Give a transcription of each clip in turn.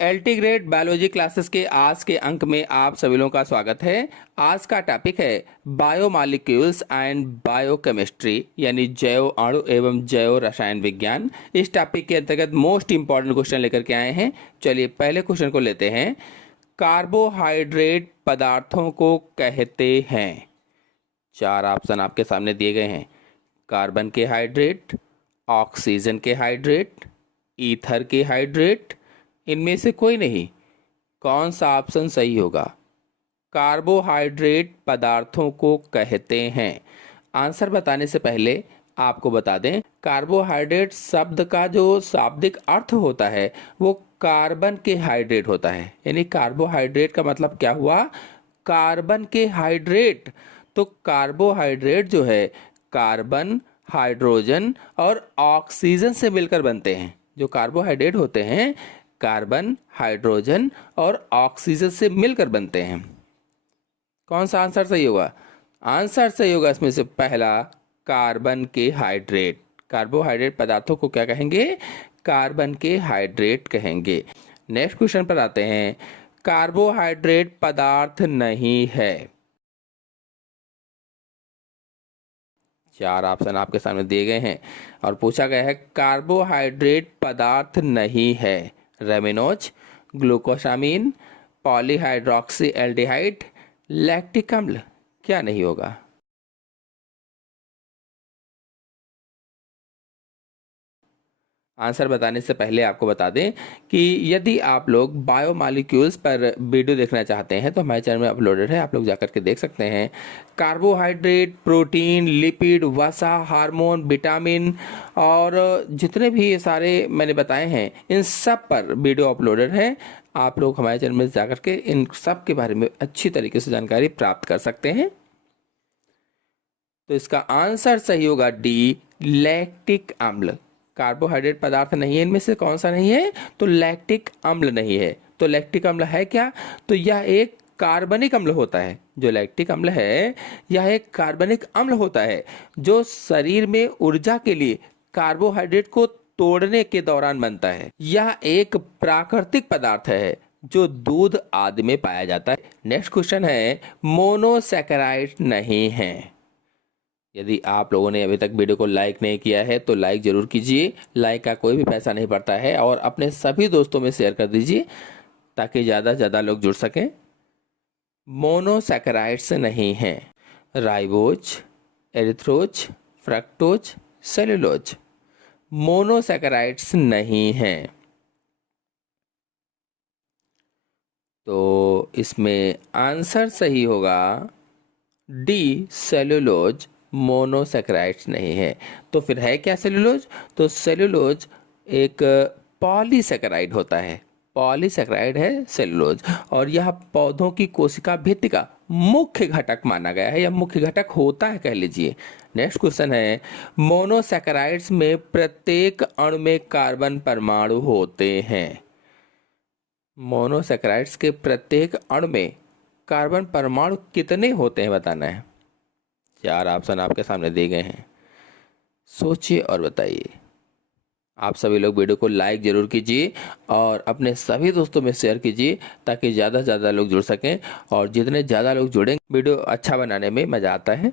LT grade biology classes के आज के अंक में आप सभी लोगों का स्वागत है। आज का टॉपिक है बायोमॉलिक्यूल्स एंड बायोकेमिस्ट्री यानी जैव अणु एवं जैव रसायन विज्ञान। इस टॉपिक के अंतर्गत मोस्ट इंपॉर्टेंट क्वेश्चन लेकर के आए हैं। चलिए पहले क्वेश्चन को लेते हैं। कार्बोहाइड्रेट पदार्थों को कहते हैं। चार ऑप्शन आपके सामने दिए गए हैं। कार्बन के हाइड्रेट, ऑक्सीजन के हाइड्रेट, ईथर के हाइड्रेट, इनमें से कोई नहीं। कौन सा ऑप्शन सही होगा? कार्बोहाइड्रेट पदार्थों को कहते हैं। आंसर बताने से पहले आपको बता दें, कार्बोहाइड्रेट शब्द का जो शाब्दिक अर्थ होता है वो कार्बन के हाइड्रेट होता है। यानी कार्बोहाइड्रेट का मतलब क्या हुआ? कार्बन के हाइड्रेट। तो कार्बोहाइड्रेट जो है कार्बन, हाइड्रोजन और ऑक्सीजन से मिलकर बनते हैं। जो कार्बोहाइड्रेट होते हैं कार्बन, हाइड्रोजन और ऑक्सीजन से मिलकर बनते हैं। कौन सा आंसर सही होगा? आंसर सही होगा इसमें से पहला, कार्बन के हाइड्रेट। कार्बोहाइड्रेट पदार्थों को क्या कहेंगे? कार्बन के हाइड्रेट कहेंगे। नेक्स्ट क्वेश्चन पर आते हैं। कार्बोहाइड्रेट पदार्थ नहीं है। चार ऑप्शन आपके सामने दिए गए हैं और पूछा गया है कार्बोहाइड्रेट पदार्थ नहीं है। रेमिनोज, ग्लूकोसामीन, पॉलीहाइड्रोक्सी एल्डिहाइड, लैक्टिक अम्ल। क्या नहीं होगा? आंसर बताने से पहले आपको बता दें कि यदि आप लोग बायोमॉलिक्यूल्स पर वीडियो देखना चाहते हैं तो हमारे चैनल में अपलोडेड है, आप लोग जाकर के देख सकते हैं। कार्बोहाइड्रेट, प्रोटीन, लिपिड, वसा, हार्मोन, विटामिन और जितने भी ये सारे मैंने बताए हैं इन सब पर वीडियो अपलोडेड है। आप लोग हमारे चैनल में जाकर के इन सब के बारे में अच्छी तरीके से जानकारी प्राप्त कर सकते हैं। तो इसका आंसर सही होगा डी, लैक्टिक अम्ल। कार्बोहाइड्रेट पदार्थ नहीं है। इनमें से कौन सा नहीं है? तो लैक्टिक अम्ल नहीं है। तो लैक्टिक अम्ल है क्या? तो यह एक कार्बनिक अम्ल होता है। जो लैक्टिक अम्ल है यह एक कार्बनिक अम्ल होता है जो शरीर में ऊर्जा के लिए कार्बोहाइड्रेट को तोड़ने के दौरान बनता है। यह एक प्राकृतिक पदार्थ है जो दूध आदि में पाया जाता है। नेक्स्ट क्वेश्चन है, मोनोसैकेराइड नहीं है। यदि आप लोगों ने अभी तक वीडियो को लाइक नहीं किया है तो लाइक जरूर कीजिए। लाइक का कोई भी पैसा नहीं पड़ता है और अपने सभी दोस्तों में शेयर कर दीजिए ताकि ज़्यादा से ज़्यादा लोग जुड़ सकें। मोनोसैकेराइड्स नहीं हैं। Ribose, erythrose, fructose, cellulose. Monosaccharides नहीं हैं। तो इसमें आंसर सही होगा डी, सेलुलोज। मोनोसैकेराइड्स नहीं है। तो फिर है क्या सेलुलोज? तो सेलुलोज एक पॉलीसैकेराइड होता है। पॉलीसैकेराइड है सेलुलोज और यह पौधों की कोशिका भित्ति का मुख्य घटक माना गया है या मुख्य घटक होता है कह लीजिए। नेक्स्ट क्वेश्चन है, मोनोसैकेराइड्स में प्रत्येक अणु में कार्बन परमाणु होते हैं। मोनोसैकेराइड्स के प्रत्येक अणु में कार्बन परमाणु कितने होते हैं बताना है। चार ऑप्शन आपके सामने दिए गए हैं, सोचिए और बताइए। आप सभी लोग वीडियो को लाइक जरूर कीजिए और अपने सभी दोस्तों में शेयर कीजिए ताकि ज़्यादा से ज़्यादा लोग जुड़ सकें और जितने ज़्यादा लोग जुड़ेंगे वीडियो अच्छा बनाने में मज़ा आता है।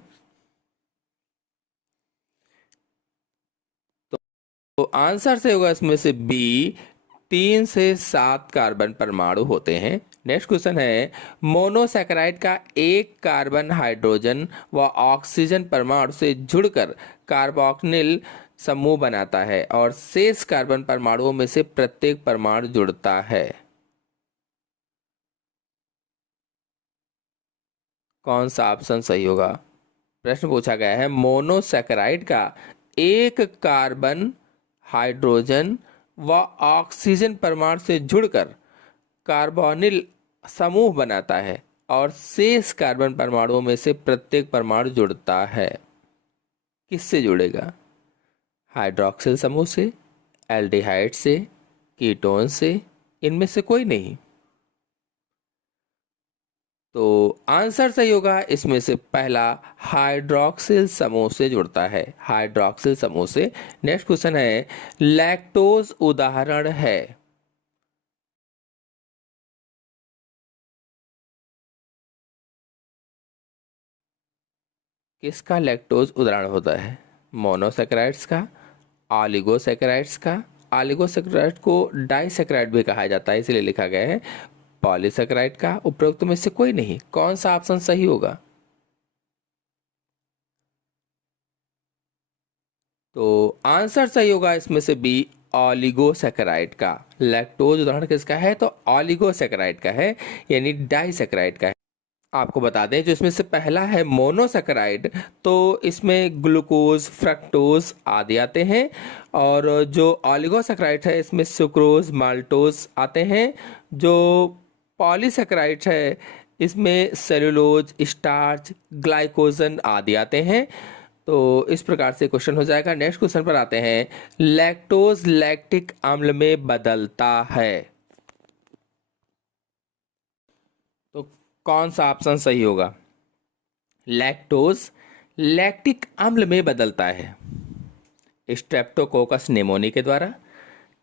तो आंसर से होगा इसमें से बी, 3 से 7 कार्बन परमाणु होते हैं। नेक्स्ट क्वेश्चन है, मोनोसैकेराइड का एक कार्बन हाइड्रोजन व ऑक्सीजन परमाणु से जुड़कर कार्बोक्सिल समूह बनाता है और शेष कार्बन परमाणुओं में से प्रत्येक परमाणु जुड़ता है। कौन सा ऑप्शन सही होगा? प्रश्न पूछा गया है, मोनोसैकेराइड का एक कार्बन हाइड्रोजन व ऑक्सीजन परमाणु से जुड़कर कार्बोनिल समूह बनाता है और शेष कार्बन परमाणुओं में से प्रत्येक परमाणु जुड़ता है। किससे जुड़ेगा? हाइड्रोक्सिल समूह से, एल्डिहाइड से, कीटोन से, इनमें से कोई नहीं। तो आंसर सही होगा इसमें से पहला, हाइड्रोक्सिल समूह से जुड़ता है। हाइड्रोक्सिल समूह से। नेक्स्ट क्वेश्चन है, लैक्टोज उदाहरण है। किसका लैक्टोज उदाहरण होता है? मोनोसैकेराइड्स का, ऑलिगोसैकेराइड्स का। ऑलिगोसैकेराइड को डाइसैकेराइड भी कहा जाता है, इसलिए लिखा गया है पॉलीसैकेराइड का। उपरोक्त में से कोई नहीं। कौन सा ऑप्शन सही होगा? तो आंसर सही होगा इसमें से बी, ऑलिगोसैकेराइड का। लैक्टोज उदाहरण किसका है? तो ऑलिगोसैकेराइड का है, यानी डाइसैकेराइड का है। आपको बता दें, जो इसमें से पहला है मोनोसैकेराइड, तो इसमें ग्लूकोज, फ्रक्टोज आदि आते हैं। और जो ऑलिगोसैकेराइड है, इसमें सुक्रोज, माल्टोज आते हैं। जो पॉलीसैकेराइड है, इसमें सेलुलोज, स्टार्च, ग्लाइकोजन आदि आते हैं। तो इस प्रकार से क्वेश्चन हो जाएगा। नेक्स्ट क्वेश्चन पर आते हैं। लैक्टोज लैक्टिक अम्ल में बदलता है, तो कौन सा ऑप्शन सही होगा? लैक्टोज लैक्टिक अम्ल में बदलता है स्ट्रेप्टोकोकस निमोनी के द्वारा,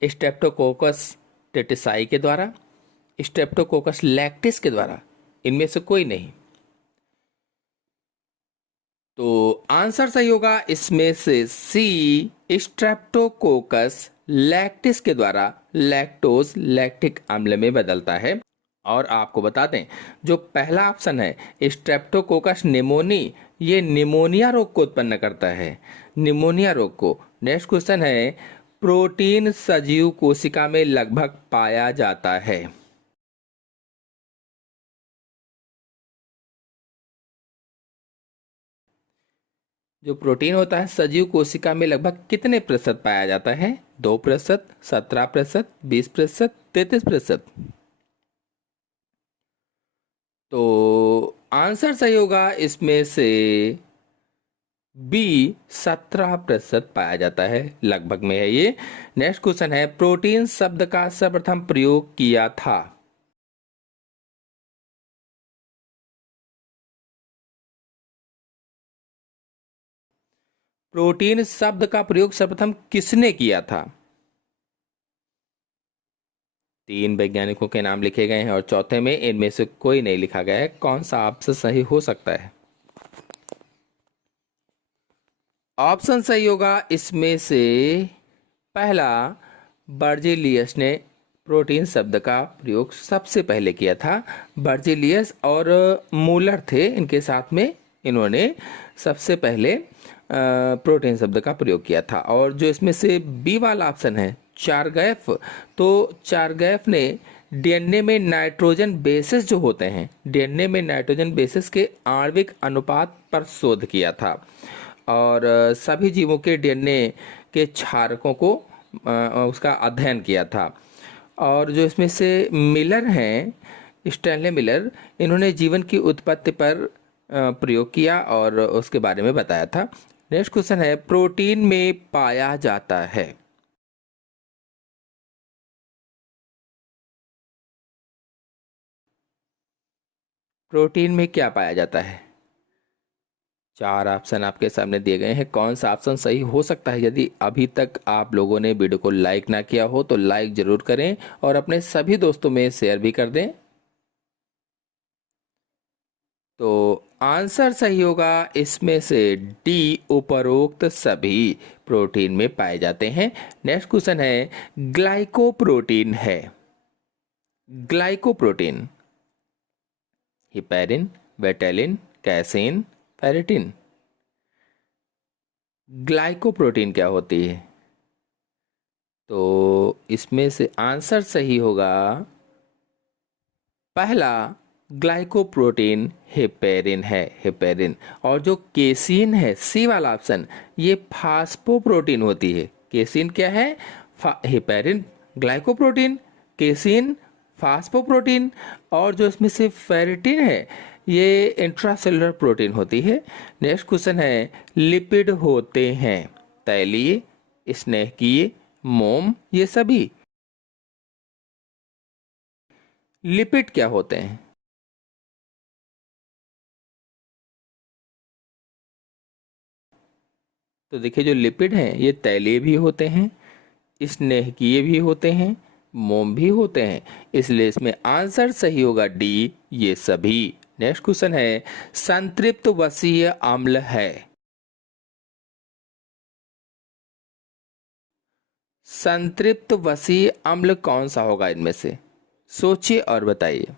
स्ट्रेप्टोकोकस टेटिसाई के द्वारा, स्ट्रेप्टोकोकस लैक्टिस के द्वारा। इनमें से कोई नहीं। तो आंसर सही होगा इसमें से सी, स्ट्रेप्टोकोकस लैक्टिस के द्वारा लैक्टोज लैक्टिक अम्ल में बदलता है। और आपको बता दें, जो पहला ऑप्शन है स्ट्रेप्टोकोकस निमोनी, ये निमोनिया रोग को उत्पन्न करता है, निमोनिया रोग को। नेक्स्ट क्वेश्चन है, प्रोटीन सजीव कोशिका में लगभग पाया जाता है। जो प्रोटीन होता है सजीव कोशिका में लगभग कितने प्रतिशत पाया जाता है? 2%, 17%, 20%, 33%। तो आंसर सही होगा इसमें से बी, 17% पाया जाता है, लगभग में है ये। नेक्स्ट क्वेश्चन है, प्रोटीन शब्द का सर्वप्रथम प्रयोग किया था। प्रोटीन शब्द का प्रयोग सर्वप्रथम किसने किया था? 3 वैज्ञानिकों के नाम लिखे गए हैं और चौथे में इनमें से कोई नहीं लिखा गया है। कौन सा ऑप्शन सही हो सकता है? ऑप्शन सही होगा इसमें से पहला, बर्जीलियस ने प्रोटीन शब्द का प्रयोग सबसे पहले किया था। बर्जीलियस और मूलर थे, इनके साथ में इन्होंने सबसे पहले प्रोटीन शब्द का प्रयोग किया था। और जो इसमें से बी वाला ऑप्शन है, चारगैफ, तो चारगैफ ने डीएनए में नाइट्रोजन बेसिस जो होते हैं, डीएनए में नाइट्रोजन बेसिस के आणविक अनुपात पर शोध किया था। और सभी जीवों के डीएनए के क्षारकों को उसका अध्ययन किया था। और जो इसमें से मिलर हैं, स्टैनले मिलर, इन्होंने जीवन की उत्पत्ति पर प्रयोग किया और उसके बारे में बताया था। नेक्स्ट क्वेश्चन है, प्रोटीन में पाया जाता है। प्रोटीन में क्या पाया जाता है? 4 ऑप्शन आपके सामने दिए गए हैं। कौन सा ऑप्शन सही हो सकता है? यदि अभी तक आप लोगों ने वीडियो को लाइक ना किया हो तो लाइक जरूर करें और अपने सभी दोस्तों में शेयर भी कर दें। तो आंसर सही होगा इसमें से डी, उपरोक्त सभी प्रोटीन में पाए जाते हैं। नेक्स्ट क्वेश्चन है, ग्लाइकोप्रोटीन है। Glycoprotein, heparin, vitellin, casein, ferritin. Glycoprotein क्या होती है? तो इसमें से आंसर सही होगा पहला, ग्लाइकोप्रोटीन हेपेरिन है, हेपेरिन। और जो केसीन है, सी वाला ऑप्शन, ये फास्फोप्रोटीन होती है। केसीन क्या है? Heparin glycoprotein, casein phosphoprotein. और जो इसमें से फेरिटिन है, ये इंट्रासेलुलर प्रोटीन होती है। नेक्स्ट क्वेश्चन है, लिपिड होते हैं तैलीय, स्नेहकीय, मोम, ये सभी। लिपिड क्या होते हैं? तो देखिए, जो लिपिड हैं ये तैलीय भी होते हैं, स्नेहकीय भी होते हैं, मोम भी होते हैं। इसलिए इसमें आंसर सही होगा डी, ये सभी। नेक्स्ट क्वेश्चन है संतृप्त वसीय अम्ल है। संतृप्त वसीय अम्ल कौन सा होगा इनमें से? सोचिए और बताइए।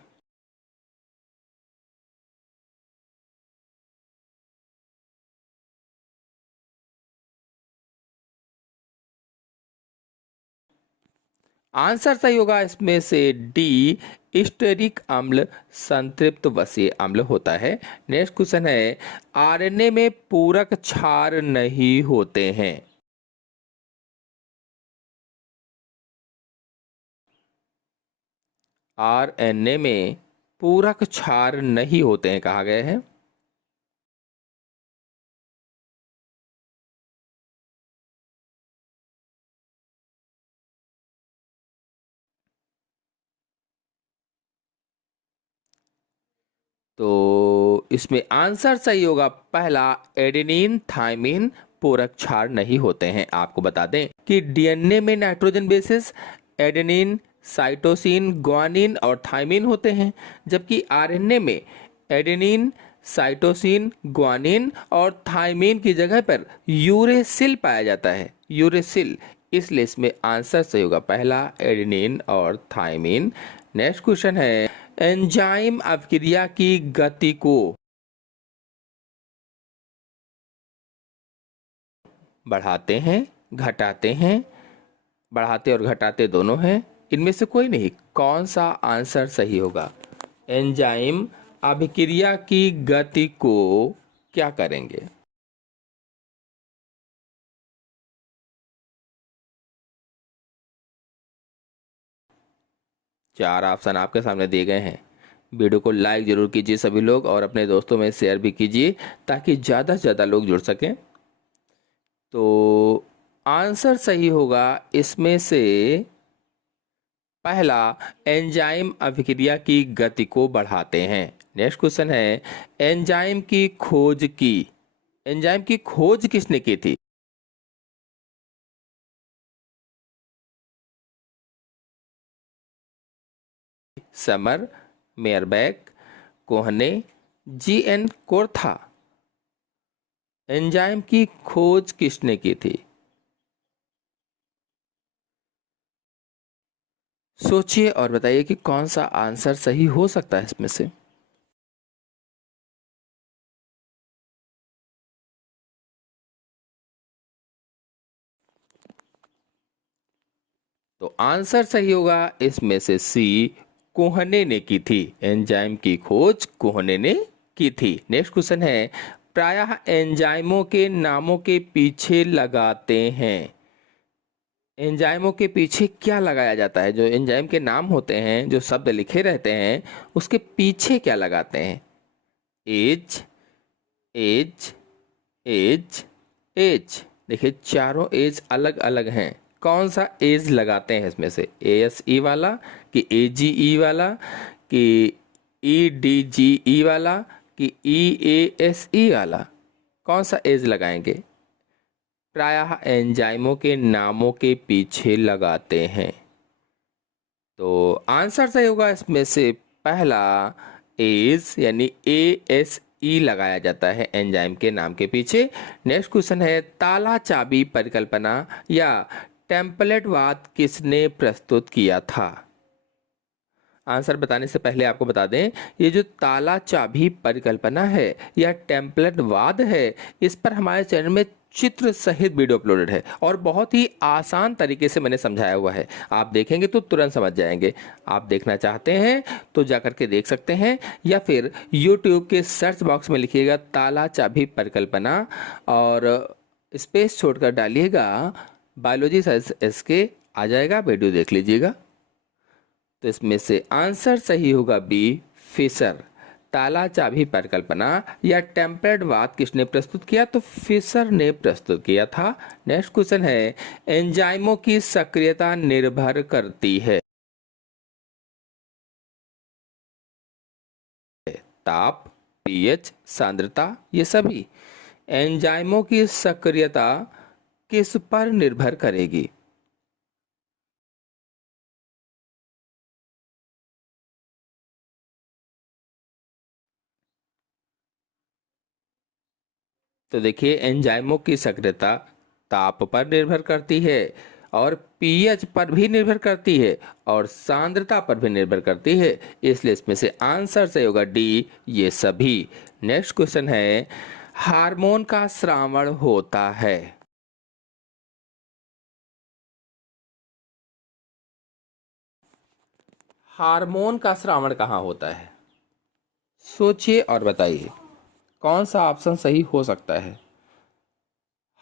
आंसर सही होगा इसमें से डी, स्टेरिक अम्ल संतृप्त वसीय अम्ल होता है। नेक्स्ट क्वेश्चन है आरएनए में पूरक क्षार नहीं होते हैं। आरएनए में पूरक क्षार नहीं होते हैं कहा गया है। तो इसमें आंसर सही होगा पहला, एडेनिन थाइमिन पूरक क्षार नहीं होते हैं। आपको बता दें कि डीएनए में nitrogen bases adenine, cytosine, guanine और थाइमिन होते हैं, जबकि आरएनए में एडेनिन, साइटोसिन, ग्वानिन और थाइमिन की जगह पर यूरेसिल पाया जाता है, यूरेसिल। इसलिए इसमें आंसर सही होगा पहला, एडेनिन और थाइमिन। नेक्स्ट क्वेश्चन है एंजाइम अभिक्रिया की गति को बढ़ाते हैं, घटाते हैं, बढ़ाते और घटाते दोनों हैं, इनमें से कोई नहीं, कौन सा आंसर सही होगा? एंजाइम अभिक्रिया की गति को क्या करेंगे? चार ऑप्शन आपके सामने दिए गए हैं। वीडियो को लाइक जरूर कीजिए सभी लोग और अपने दोस्तों में शेयर भी कीजिए ताकि ज़्यादा से ज़्यादा लोग जुड़ सकें। तो आंसर सही होगा इसमें से पहला, एंजाइम अभिक्रिया की गति को बढ़ाते हैं। नेक्स्ट क्वेश्चन है एंजाइम की खोज की, एंजाइम की खोज किसने की थी? समर, मेयरबैक, कोहने, जीएन कोरथा। एंजाइम की खोज किसने की थी? सोचिए और बताइए कि कौन सा आंसर सही हो सकता है इसमें से। तो आंसर सही होगा इसमें से सी, कोहने ने की थी। एंजाइम की खोज कोहने ने की थी। नेक्स्ट क्वेश्चन है प्रायः एंजाइमों के नामों के पीछे लगाते हैं। एंजाइमों के पीछे क्या लगाया जाता है? जो एंजाइम के नाम होते हैं, जो शब्द लिखे रहते हैं, उसके पीछे क्या लगाते हैं? Edge, edge, edge, edge. देखिए चारों एज अलग अलग हैं, कौन सा एज लगाते हैं इसमें से? ASE वाला कि AGE वाला कि EDGE वाला कि EASE वाला? कौन सा एज लगाएंगे? प्रायः एंजाइमों के नामों के पीछे लगाते हैं। तो आंसर सही होगा इसमें से पहला, एज यानी ASE लगाया जाता है एंजाइम के नाम के पीछे। नेक्स्ट क्वेश्चन है ताला चाबी परिकल्पना या टेम्पलेटवाद किसने प्रस्तुत किया था? आंसर बताने से पहले आपको बता दें, ये जो ताला चाबी परिकल्पना है या टेम्पलेटवाद है, इस पर हमारे चैनल में चित्र सहित वीडियो अपलोडेड है और बहुत ही आसान तरीके से मैंने समझाया हुआ है। आप देखेंगे तो तुरंत समझ जाएंगे। आप देखना चाहते हैं तो जाकर के देख सकते हैं या फिर YouTube के सर्च बॉक्स में लिखिएगा ताला चाबी परिकल्पना और स्पेस छोड़कर डालिएगा बायोलॉजी साइंस SK, आ जाएगा, वीडियो देख लीजिएगा। तो इसमें से आंसर सही होगा बी, फिशर। ताला चाबी परिकल्पना या टेम्परेटवाद किसने प्रस्तुत किया? तो फिशर ने प्रस्तुत किया था। नेक्स्ट क्वेश्चन है एंजाइमों की सक्रियता निर्भर करती है ताप, pH, सांद्रता, ये सभी। एंजाइमों की सक्रियता किस पर निर्भर करेगी? तो देखिए एंजाइमों की सक्रियता ताप पर निर्भर करती है और पीएच पर भी निर्भर करती है और सांद्रता पर भी निर्भर करती है, इसलिए इसमें से आंसर सही होगा डी, ये सभी। नेक्स्ट क्वेश्चन है, हार्मोन का स्रावण होता है। हार्मोन का स्रावण कहाँ होता है? सोचिए और बताइए कौन सा ऑप्शन सही हो सकता है।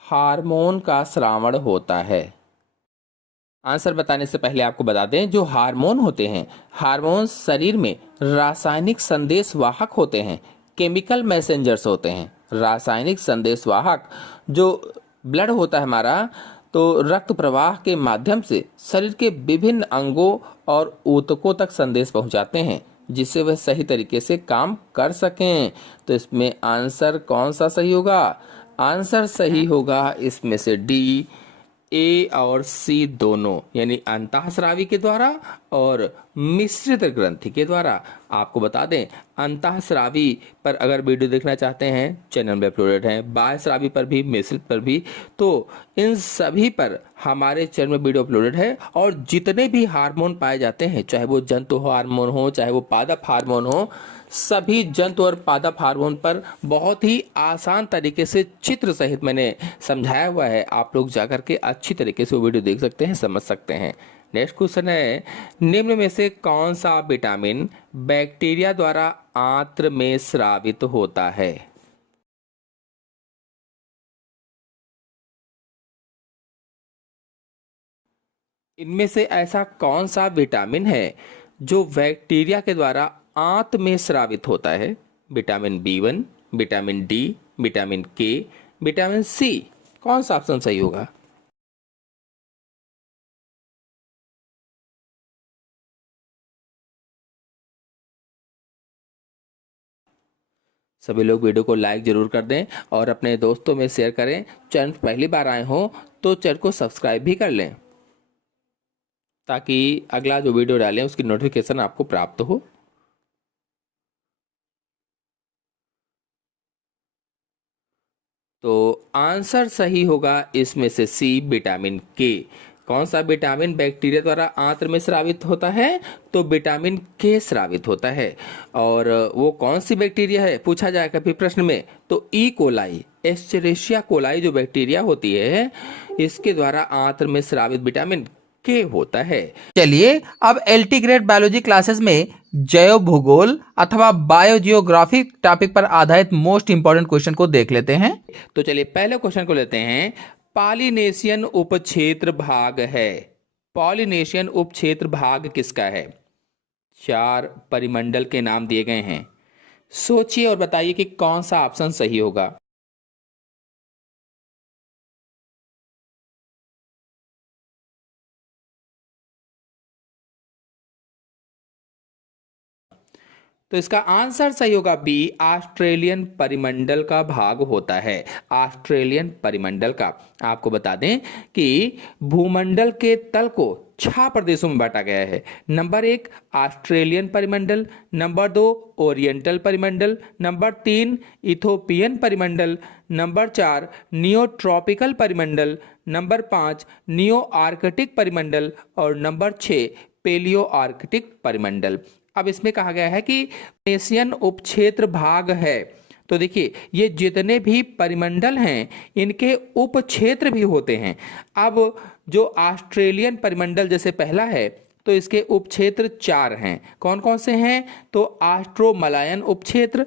हार्मोन का स्रावण होता है। आंसर बताने से पहले आपको बता दें, जो हार्मोन होते हैं, हार्मोन शरीर में रासायनिक संदेश वाहक होते हैं, केमिकल मैसेंजर्स होते हैं। रासायनिक संदेश वाहक जो ब्लड होता है हमारा, तो रक्त प्रवाह के माध्यम से शरीर के विभिन्न अंगों और ऊतकों तक संदेश पहुंचाते हैं, जिससे वह सही तरीके से काम कर सकें। तो इसमें आंसर कौन सा सही होगा? आंसर सही होगा इसमें से डी, ए और सी दोनों, यानी अंतःस्रावी के द्वारा और मिश्रित ग्रंथि के द्वारा। आपको बता दें, अंतःस्रावी पर अगर वीडियो देखना चाहते हैं, चैनल में अपलोडेड है, बाह्यस्रावी पर भी, मिश्रित पर भी, तो इन सभी पर हमारे चैनल में वीडियो अपलोडेड है। और जितने भी हार्मोन पाए जाते हैं, चाहे वो जंतु हार्मोन हो, चाहे वो पादप हार्मोन हो, सभी जंतु और पादप हार्मोन पर बहुत ही आसान तरीके से चित्र सहित मैंने समझाया हुआ है। आप लोग जाकर के अच्छी तरीके से वो वीडियो देख सकते हैं, समझ सकते हैं। नेक्स्ट क्वेश्चन है, निम्न में से कौन सा विटामिन बैक्टीरिया द्वारा आंत्र में स्रावित होता है? इनमें से ऐसा कौन सा विटामिन है जो बैक्टीरिया के द्वारा आंत में स्रावित होता है? Vitamin B 1, vitamin D, vitamin K, vitamin C. कौन सा ऑप्शन सही होगा? सभी लोग वीडियो को लाइक जरूर कर दें और अपने दोस्तों में शेयर करें। चैनल पहली बार आए हो तो चैनल को सब्सक्राइब भी कर लें, ताकि अगला जो वीडियो डालें उसकी नोटिफिकेशन आपको प्राप्त हो। तो आंसर सही होगा इसमें से सी, विटामिन के। कौन सा विटामिन बैक्टीरिया द्वारा आंत्र में स्रावित होता है? तो विटामिन के स्रावित होता है। और वो कौन सी बैक्टीरिया है पूछा जाए कभी प्रश्न में, तो ई कोलाई, एस्चेरेशिया कोलाई जो बैक्टीरिया होती है, इसके द्वारा आंत्र में स्रावित विटामिन के होता है। चलिए अब एलटी ग्रेड बायोलॉजी क्लासेस में जैव भूगोल अथवा बायोजियोग्राफी टॉपिक पर आधारित मोस्ट इंपॉर्टेंट क्वेश्चन को देख लेते हैं। तो चलिए पहले क्वेश्चन को लेते हैं। पॉलिनेशियन उपक्षेत्र भाग है। पॉलिनेशियन उपक्षेत्र भाग किसका है? 4 परिमंडल के नाम दिए गए हैं। सोचिए और बताइए कि कौन सा ऑप्शन सही होगा। तो इसका आंसर सही होगा बी, ऑस्ट्रेलियन परिमंडल का भाग होता है। ऑस्ट्रेलियन परिमंडल का। आपको बता दें कि भूमंडल के तल को 6 प्रदेशों में बांटा गया है। नंबर 1 ऑस्ट्रेलियन परिमंडल, नंबर 2 ओरिएंटल परिमंडल, नंबर 3 इथोपियन परिमंडल, नंबर 4 नियो ट्रॉपिकल परिमंडल, नंबर 5 नियो आर्कटिक परिमंडल और नंबर 6 पेलियो आर्कटिक परिमंडल। अब इसमें कहा गया है कि एशियन उपक्षेत्र भाग है। तो देखिए, ये जितने भी परिमंडल हैं इनके उपक्षेत्र भी होते हैं। अब जो ऑस्ट्रेलियन परिमंडल जैसे पहला है, तो इसके उपक्षेत्र 4 हैं। कौन कौन से हैं? तो ऑस्ट्रोमलायन उपक्षेत्र,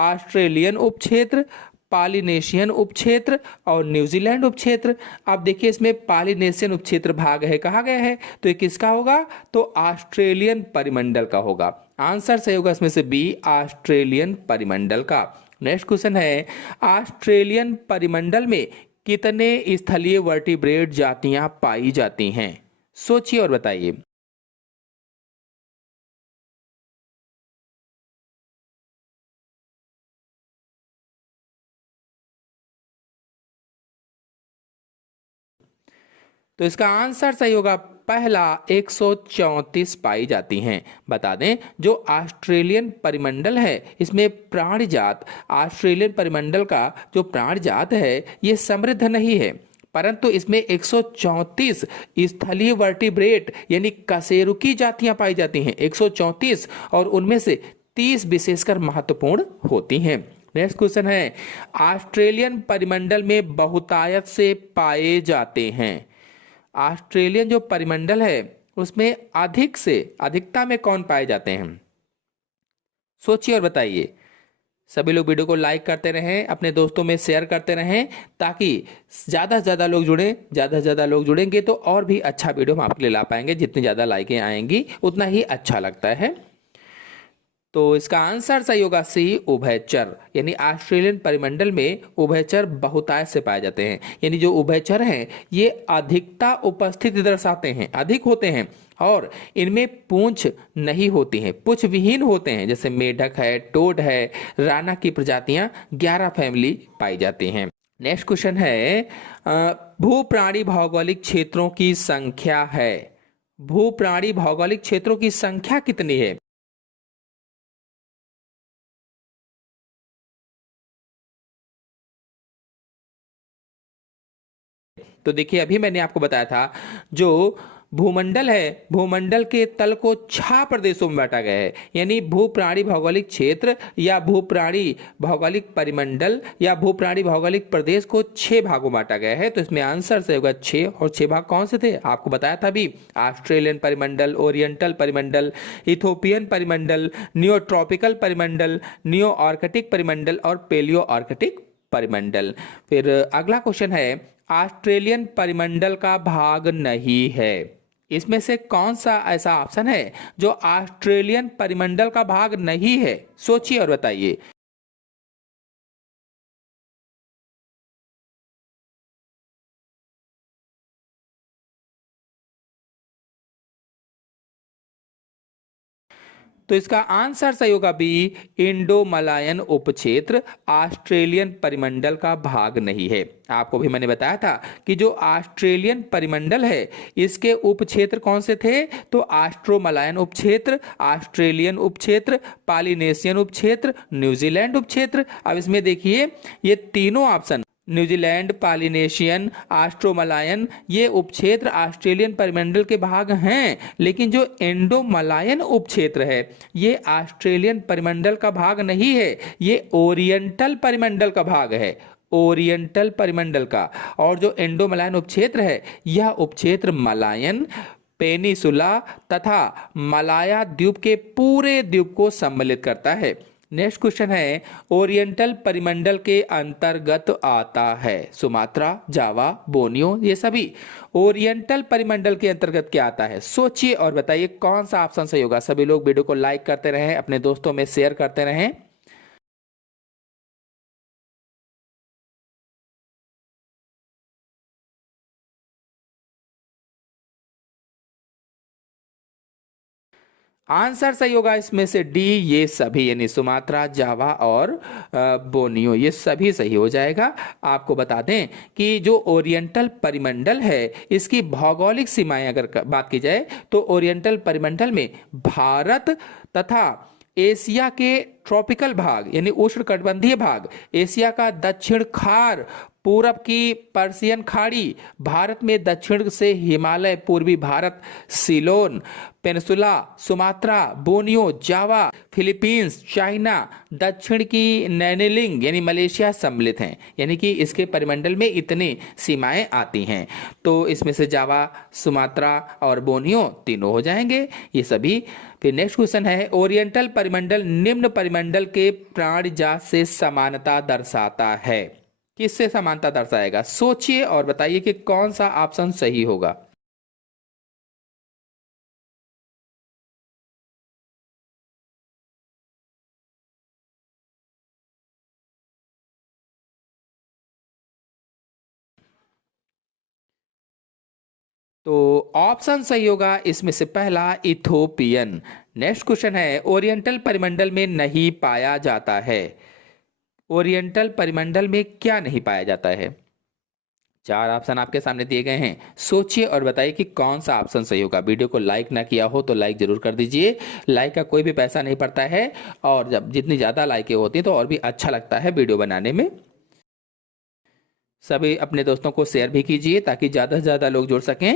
ऑस्ट्रेलियन उपक्षेत्र, पॉलिनेशियन उपक्षेत्र और न्यूजीलैंड उपक्षेत्र। अब देखिए, इसमें पॉलिनेशियन उपक्षेत्र भाग है कहा गया है, तो ये किसका होगा? तो ऑस्ट्रेलियन परिमंडल का होगा। आंसर सही होगा इसमें से बी, ऑस्ट्रेलियन परिमंडल का। नेक्स्ट क्वेश्चन है, ऑस्ट्रेलियन परिमंडल में कितने स्थलीय वर्टिब्रेट जातियां पाई जाती हैं? सोचिए और बताइए। तो इसका आंसर सही होगा पहला 134 पाई जाती हैं। बता दें जो ऑस्ट्रेलियन परिमंडल है इसमें प्राणी जात, ऑस्ट्रेलियन परिमंडल का जो प्राणी जात है ये समृद्ध नहीं है, परंतु इसमें 134 स्थलीय वर्टिब्रेट यानी कशेरुकी जातियां पाई जाती हैं, 134, और उनमें से 30 विशेषकर महत्वपूर्ण होती हैं। नेक्स्ट क्वेश्चन है ऑस्ट्रेलियन परिमंडल में बहुतायत से पाए जाते हैं। ऑस्ट्रेलियन जो परिमंडल है उसमें अधिक से अधिकता में कौन पाए जाते हैं? सोचिए और बताइए। सभी लोग वीडियो को लाइक करते रहें, अपने दोस्तों में शेयर करते रहें, ताकि ज़्यादा से ज़्यादा लोग जुड़ें। ज़्यादा से ज़्यादा लोग जुड़ेंगे तो और भी अच्छा वीडियो हम आपके लिए ला पाएंगे। जितनी ज़्यादा लाइकें आएंगी उतना ही अच्छा लगता है। तो इसका आंसर सही होगा सी, उभयचर। यानी ऑस्ट्रेलियन परिमंडल में उभयचर बहुतायत से पाए जाते हैं। यानी जो उभयचर हैं ये अधिकता उपस्थिति दर्शाते हैं, अधिक होते हैं, और इनमें पूंछ नहीं होती हैं, पूंछ विहीन होते हैं। जैसे मेढक है, टोड है, राना की प्रजातियां 11 फैमिली पाई जाती हैं। नेक्स्ट क्वेश्चन है भूप्राणी भौगोलिक क्षेत्रों की संख्या है। भूप्राणी भौगोलिक क्षेत्रों की संख्या कितनी है? तो देखिए अभी मैंने आपको बताया था जो भूमंडल है, भूमंडल के तल को 6 प्रदेशों में बांटा गया है। यानी भूप्राणी भौगोलिक क्षेत्र या भूप्राणी भौगोलिक परिमंडल या भूप्राणी भौगोलिक प्रदेश को 6 भागों में बांटा गया है। तो इसमें आंसर से होगा 6, और 6 भाग कौन से थे आपको बताया था अभी। ऑस्ट्रेलियन परिमंडल, ओरिएंटल परिमंडल, इथोपियन परिमंडल, नियो ट्रॉपिकल परिमंडल, नियो आर्कटिक परिमंडल और पेलियो आर्कटिक परिमंडल। फिर अगला क्वेश्चन है ऑस्ट्रेलियन परिमंडल का भाग नहीं है। इसमें से कौन सा ऐसा ऑप्शन है जो ऑस्ट्रेलियन परिमंडल का भाग नहीं है? सोचिए और बताइए। तो इसका आंसर सही होगा बी, इंडो मलायन उपक्षेत्र ऑस्ट्रेलियन परिमंडल का भाग नहीं है। आपको भी मैंने बताया था कि जो ऑस्ट्रेलियन परिमंडल है इसके उपक्षेत्र कौन से थे? तो ऑस्ट्रो मलायन उपक्षेत्र, ऑस्ट्रेलियन उपक्षेत्र, पॉलिनेशियन उपक्षेत्र, न्यूजीलैंड उपक्षेत्र। अब इसमें देखिए ये तीनों ऑप्शन न्यूजीलैंड, पॉलिनेशियन, ऑस्ट्रोमलायन, ये उपक्षेत्र ऑस्ट्रेलियन परिमंडल के भाग हैं, लेकिन जो इंडो मलायन उपक्षेत्र है ये ऑस्ट्रेलियन परिमंडल का भाग नहीं है, ये ओरिएंटल परिमंडल का भाग है, ओरिएंटल परिमंडल का। और जो इंडो मलायन उपक्षेत्र है यह उपक्षेत्र मलायन पेनिसुला तथा मलाया द्वीप के पूरे द्वीप को सम्मिलित करता है। नेक्स्ट क्वेश्चन है ओरिएंटल परिमंडल के अंतर्गत आता है सुमात्रा, जावा, बोर्नियो, ये सभी ओरिएंटल परिमंडल के अंतर्गत क्या आता है? सोचिए और बताइए कौन सा ऑप्शन सही होगा। सभी लोग वीडियो को लाइक करते रहें, अपने दोस्तों में शेयर करते रहें। आंसर सही होगा इसमें से डी, ये सभी, यानी सुमात्रा, जावा और बोर्नियो, ये सभी सही हो जाएगा। आपको बता दें कि जो ओरिएंटल परिमंडल है इसकी भौगोलिक सीमाएं अगर बात की जाए तो ओरिएंटल परिमंडल में भारत तथा एशिया के ट्रॉपिकल भाग यानी उष्णकटिबंधीय भाग, एशिया का दक्षिण खार, पूरब की पर्शियन खाड़ी, भारत में दक्षिण से हिमालय, पूर्वी Bharat, Ceylon peninsula, Sumatra, Borneo, Java, Philippines, China, दक्षिण की नैनीलिंग यानी मलेशिया सम्मिलित हैं। यानी कि इसके परिमंडल में इतनी सीमाएं आती हैं। तो इसमें से जावा, सुमात्रा और बोर्नियो तीनों हो जाएंगे ये सभी। फिर नेक्स्ट क्वेश्चन है ओरिएंटल परिमंडल निम्न परिमंडल के प्राणी जात से समानता दर्शाता है। किससे समानता दर्शाएगा? सोचिए और बताइए कि कौन सा ऑप्शन सही होगा। तो ऑप्शन सही होगा इसमें से पहला, इथोपियन। नेक्स्ट क्वेश्चन है ओरिएंटल परिमंडल में नहीं पाया जाता है। ओरिएंटल परिमंडल में क्या नहीं पाया जाता है? चार ऑप्शन आपके सामने दिए गए हैं, सोचिए और बताइए कि कौन सा ऑप्शन सही होगा। वीडियो को लाइक ना किया हो तो लाइक जरूर कर दीजिए, लाइक का कोई भी पैसा नहीं पड़ता है, और जब जितनी ज़्यादा लाइकें होती हैं तो और भी अच्छा लगता है वीडियो बनाने में। सभी अपने दोस्तों को शेयर भी कीजिए ताकि ज़्यादा से ज़्यादा लोग जुड़ सकें।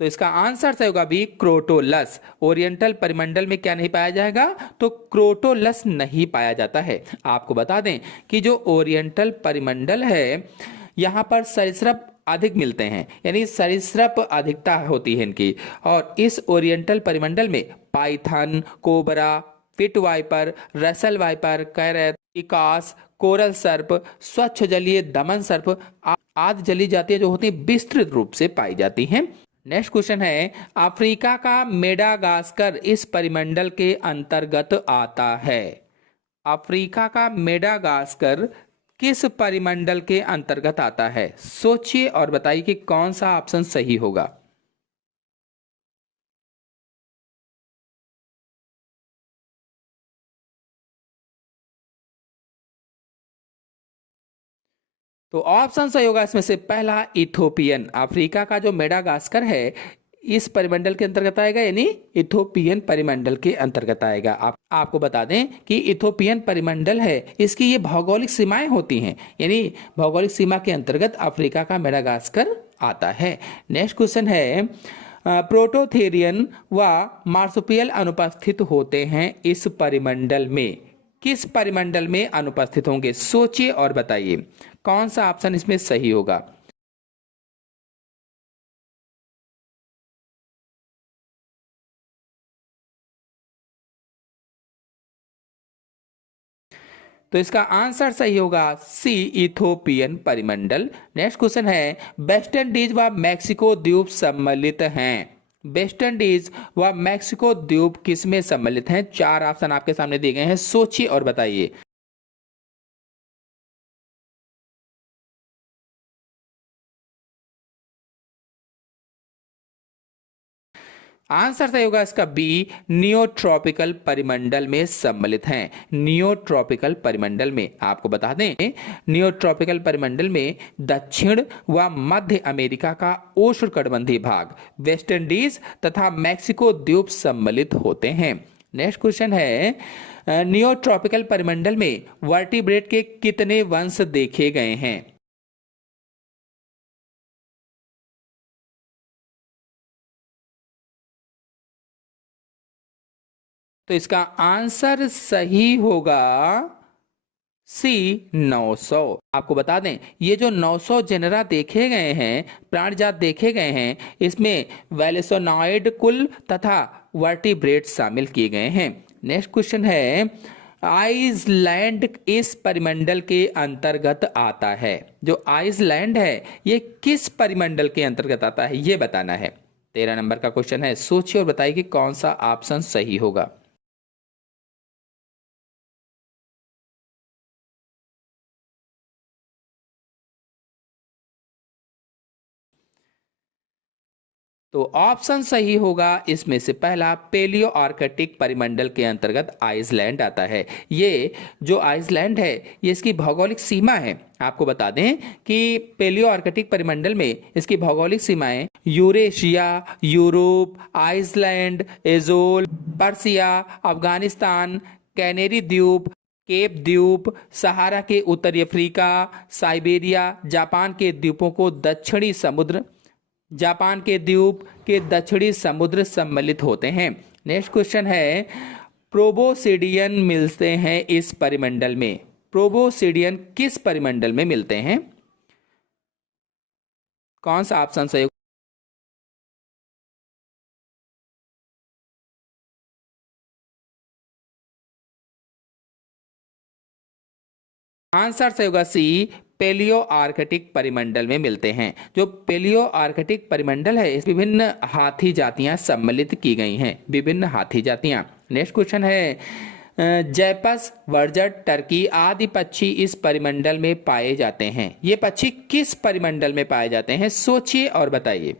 तो इसका आंसर सही होगा बी, क्रोटोलस। ओरिएंटल परिमंडल में क्या नहीं पाया जाएगा, तो क्रोटोलस नहीं पाया जाता है। आपको बता दें कि जो ओरिएंटल परिमंडल है यहाँ पर सरीसृप अधिक मिलते हैं, यानी सरीसृप अधिकता होती है इनकी। और इस ओरिएंटल परिमंडल में python, cobra, pit viper, Russell viper, krait, इकास, कोरल सर्प, स्वच्छ जलीय दमन सर्प आदि जलीय जातियां जो होती हैं विस्तृत रूप से पाई जाती हैं। नेक्स्ट क्वेश्चन है, अफ्रीका का मेडागास्कर इस परिमंडल के अंतर्गत आता है। अफ्रीका का मेडागास्कर किस परिमंडल के अंतर्गत आता है? सोचिए और बताइए कि कौन सा ऑप्शन सही होगा। तो ऑप्शन सही होगा इसमें से पहला, इथोपियन। अफ्रीका का जो मेडागास्कर है इस परिमंडल के अंतर्गत आएगा, यानी इथोपियन परिमंडल के अंतर्गत आएगा। आपको बता दें कि इथोपियन परिमंडल है, इसकी ये भौगोलिक सीमाएं होती हैं, यानी भौगोलिक सीमा के अंतर्गत अफ्रीका का मेडागास्कर आता है। नेक्स्ट क्वेश्चन है, प्रोटोथेरियन व मार्सुपियल अनुपस्थित होते हैं इस परिमंडल में। किस परिमंडल में अनुपस्थित होंगे? सोचिए और बताइए कौन सा ऑप्शन इसमें सही होगा। तो इसका आंसर सही होगा सी, इथोपियन परिमंडल। नेक्स्ट क्वेश्चन है, वेस्ट इंडीज व मैक्सिको द्वीप सम्मिलित हैं। वेस्ट इंडीज व मैक्सिको द्वीप किसमें सम्मिलित हैं? चार ऑप्शन आपके सामने दिए गए हैं, सोचिए और बताइए। आंसर सही होगा इसका बी, नियोट्रॉपिकल परिमंडल में सम्मिलित हैं। नियोट्रॉपिकल परिमंडल में आपको बता दें, नियोट्रॉपिकल परिमंडल में दक्षिण व मध्य अमेरिका का उष्णकटिबंधीय भाग, वेस्ट इंडीज तथा मैक्सिको द्वीप सम्मिलित होते हैं। नेक्स्ट क्वेश्चन है, नियोट्रॉपिकल परिमंडल में वर्टिब्रेट के कितने वंश देखे गए हैं? तो इसका आंसर सही होगा सी, 900। आपको बता दें ये जो 900 जेनरा देखे गए हैं, प्राणजात देखे गए हैं, इसमें वेलेसोनॉइड कुल तथा वर्टिब्रेट शामिल किए गए हैं। नेक्स्ट क्वेश्चन है, आइसलैंड इस परिमंडल के अंतर्गत आता है। जो आइसलैंड है ये किस परिमंडल के अंतर्गत आता है, ये बताना है। 13 नंबर का क्वेश्चन है, सोचिए और बताइए कि कौन सा ऑप्शन सही होगा। तो ऑप्शन सही होगा इसमें से पहला, पेलियो आर्कटिक परिमंडल के अंतर्गत आइसलैंड आता है। ये जो आइसलैंड है ये इसकी भौगोलिक सीमा है। आपको बता दें कि पेलियो आर्कटिक परिमंडल में इसकी भौगोलिक सीमाएं Eurasia, Europe, Iceland, Azores, Persia, Afghanistan, Canary द्वीप, केप द्वीप, सहारा के उत्तरी अफ्रीका, साइबेरिया, जापान के द्वीपों को दक्षिणी समुद्र, जापान के द्वीप के दक्षिणी समुद्र सम्मिलित होते हैं। नेक्स्ट क्वेश्चन है, प्रोबोसिडियन मिलते हैं इस परिमंडल में। प्रोबोसिडियन किस परिमंडल में मिलते हैं? कौन सा ऑप्शन सही? आंसर सही होगा सी, पेलियो आर्कटिक परिमंडल में मिलते हैं। जो पेलियो आर्कटिक परिमंडल है इस विभिन्न हाथी जातियां सम्मिलित की गई हैं, विभिन्न हाथी जातियां। नेक्स्ट क्वेश्चन है, जैपस, वर्जट, टर्की आदि पक्षी इस परिमंडल में पाए जाते हैं। ये पक्षी किस परिमंडल में पाए जाते हैं? सोचिए और बताइए।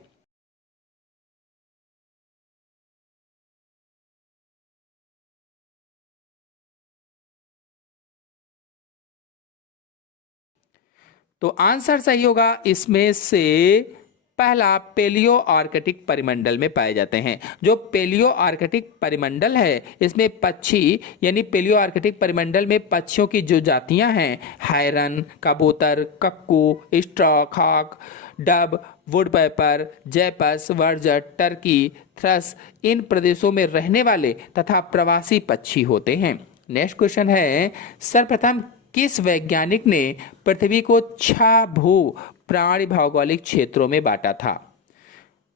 तो आंसर सही होगा इसमें से पहला, पेलियो आर्कटिक परिमंडल में पाए जाते हैं। जो पेलियो आर्कटिक परिमंडल है इसमें पक्षी यानी पेलियो आर्कटिक परिमंडल में पक्षियों की जो जातियां हैं, हायरन, कबूतर, कक्कू, स्ट्रॉ, खाक, डब, वुडपेपर, जैपस, वर्जट, टर्की, थ्रस, इन प्रदेशों में रहने वाले तथा प्रवासी पक्षी होते हैं। नेक्स्ट क्वेश्चन है, सर्वप्रथम किस वैज्ञानिक ने पृथ्वी को 6 भू प्राणी भौगोलिक क्षेत्रों में बांटा था?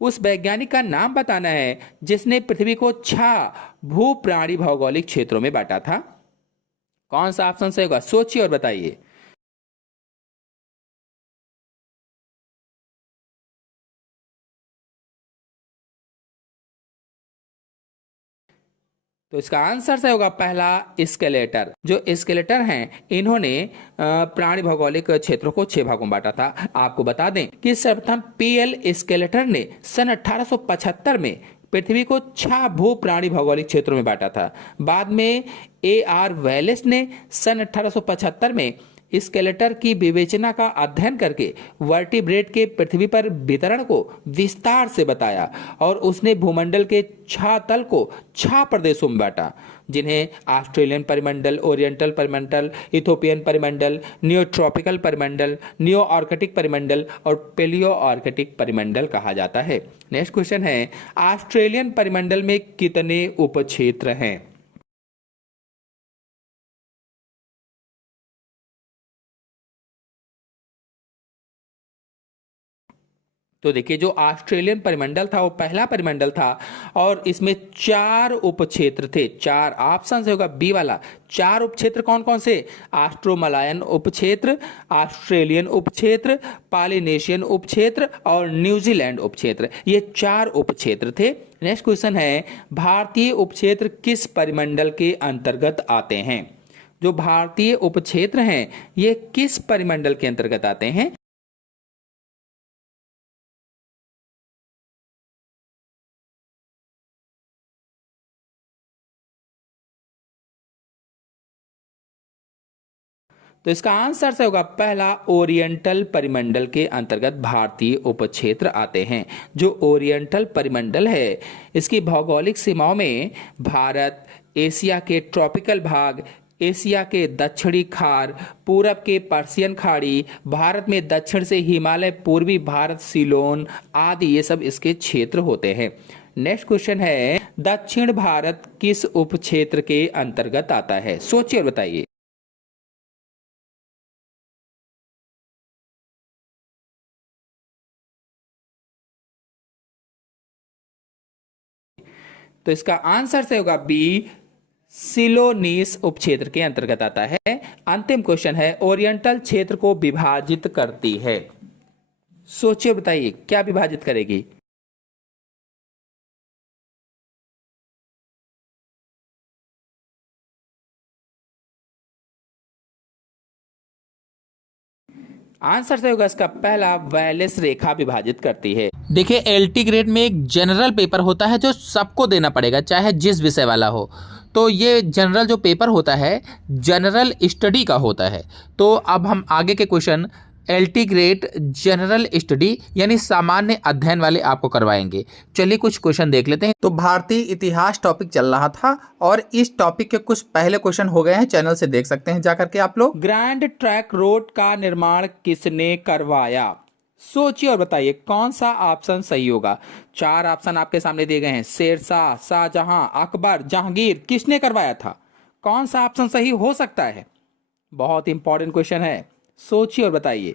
उस वैज्ञानिक का नाम बताना है जिसने पृथ्वी को 6 भू प्राणी भौगोलिक क्षेत्रों में बांटा था। कौन सा ऑप्शन सही होगा, सोचिए और बताइए। तो इसका आंसर सही होगा पहला, स्केलेटर। जो स्केलेटर हैं इन्होंने प्राणी भौगोलिक क्षेत्रों को 6 भागों में बांटा था। आपको बता दें कि सर्वप्रथम पीएल स्केलेटर ने सन 1875 में पृथ्वी को 6 भू प्राणी भौगोलिक क्षेत्रों में बांटा था। बाद में AR वेलेस ने सन 1875 में स्केलेटर की विवेचना का अध्ययन करके वर्टिब्रेट के पृथ्वी पर वितरण को विस्तार से बताया और उसने भूमंडल के 6 तल को 6 प्रदेशों में बांटा, जिन्हें ऑस्ट्रेलियन परिमंडल, ओरिएंटल परिमंडल, इथोपियन परिमंडल, नियो ट्रॉपिकल परिमंडल, नियो आर्कटिक परिमंडल और पेलियो आर्कटिक परिमंडल कहा जाता है। नेक्स्ट क्वेश्चन है, ऑस्ट्रेलियन परिमंडल में कितने उपक्षेत्र हैं? तो देखिए, जो ऑस्ट्रेलियन परिमंडल था वो पहला परिमंडल था और इसमें 4 उपक्षेत्र थे। 4 ऑप्शन होगा बी वाला। 4 उपक्षेत्र कौन कौन से? ऑस्ट्रोमलायन उपक्षेत्र, ऑस्ट्रेलियन उपक्षेत्र, पॉलिनेशियन उपक्षेत्र और न्यूजीलैंड उपक्षेत्र, ये 4 उपक्षेत्र थे। नेक्स्ट क्वेश्चन है, भारतीय उपक्षेत्र किस परिमंडल के अंतर्गत आते हैं? जो भारतीय उपक्षेत्र हैं ये किस परिमंडल के अंतर्गत आते हैं? तो इसका आंसर से होगा पहला, ओरिएंटल परिमंडल के अंतर्गत भारतीय उपक्षेत्र आते हैं। जो ओरिएंटल परिमंडल है इसकी भौगोलिक सीमाओं में भारत, एशिया के ट्रॉपिकल भाग, एशिया के दक्षिणी खार, पूरब के पर्शियन खाड़ी, भारत में दक्षिण से हिमालय, पूर्वी भारत, सीलोन आदि ये सब इसके क्षेत्र होते हैं। नेक्स्ट क्वेश्चन है, दक्षिण भारत किस उपक्षेत्र के अंतर्गत आता है? सोचिए और बताइए। तो इसका आंसर से होगा बी, सिलोनीस उपक्षेत्र के अंतर्गत आता है। अंतिम क्वेश्चन है, ओरिएंटल क्षेत्र को विभाजित करती है। सोचिए बताइए क्या विभाजित करेगी? आंसर से होगा इसका पहला, वैलेस रेखा विभाजित करती है। देखिए, एलटी ग्रेड में एक जनरल पेपर होता है जो सबको देना पड़ेगा चाहे जिस विषय वाला हो। तो ये जनरल जो पेपर होता है जनरल स्टडी का होता है। तो अब हम आगे के question LT grade general study यानी सामान्य अध्ययन वाले आपको करवाएंगे। चलिए कुछ क्वेश्चन देख लेते हैं। तो भारतीय इतिहास टॉपिक चल रहा था और इस टॉपिक के कुछ पहले क्वेश्चन हो गए हैं, चैनल से देख सकते हैं जाकर के आप लोग। ग्रैंड ट्रैंक रोड का निर्माण किसने करवाया? सोचिए और बताइए कौन सा ऑप्शन सही होगा। 4 ऑप्शन आपके सामने दिए गए हैं, शेरशाह, शाहजहां, अकबर, जहांगीर, किसने करवाया था? कौन सा ऑप्शन सही हो सकता है? बहुत इंपॉर्टेंट क्वेश्चन है, सोचिए और बताइए।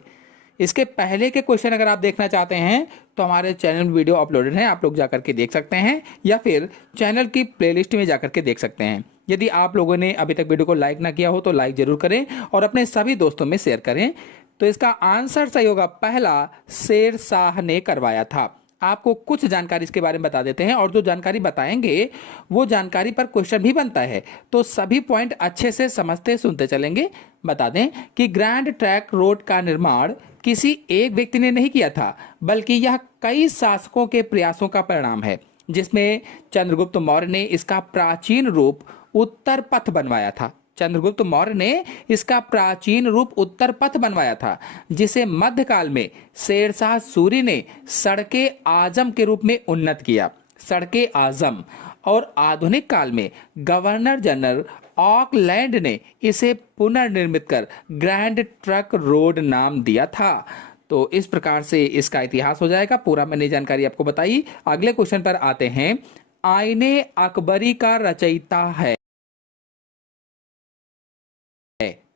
इसके पहले के क्वेश्चन अगर आप देखना चाहते हैं तो हमारे चैनल में वीडियो अपलोडेड है, आप लोग जाकर के देख सकते हैं या फिर चैनल की प्लेलिस्ट में जाकर के देख सकते हैं। यदि आप लोगों ने अभी तक वीडियो को लाइक ना किया हो तो लाइक जरूर करें और अपने सभी दोस्तों में शेयर करें। तो इसका आंसर सही होगा पहला, शेरशाह ने करवाया था। आपको कुछ जानकारी इसके बारे में बता देते हैं और जो जानकारी बताएंगे वो जानकारी पर क्वेश्चन भी बनता है, तो सभी पॉइंट अच्छे से समझते सुनते चलेंगे। बता दें कि ग्रैंड ट्रैंक रोड का निर्माण किसी एक व्यक्ति ने नहीं किया था, बल्कि यह कई शासकों के प्रयासों का परिणाम है, जिसमें चंद्रगुप्त मौर्य ने इसका प्राचीन रूप उत्तर पथ बनवाया था। चंद्रगुप्त मौर्य ने इसका प्राचीन रूप उत्तर पथ बनवाया था, जिसे मध्यकाल में शेरशाह सूरी ने सड़के आजम के रूप में उन्नत किया। सड़के आजम। और आधुनिक काल में गवर्नर जनरल ऑकलैंड ने इसे पुनर्निर्मित कर ग्रैंड ट्रंक रोड नाम दिया था। तो इस प्रकार से इसका इतिहास हो जाएगा। पूरा मैंने जानकारी आपको बताई। अगले क्वेश्चन पर आते हैं। आईने अकबरी का रचयिता है।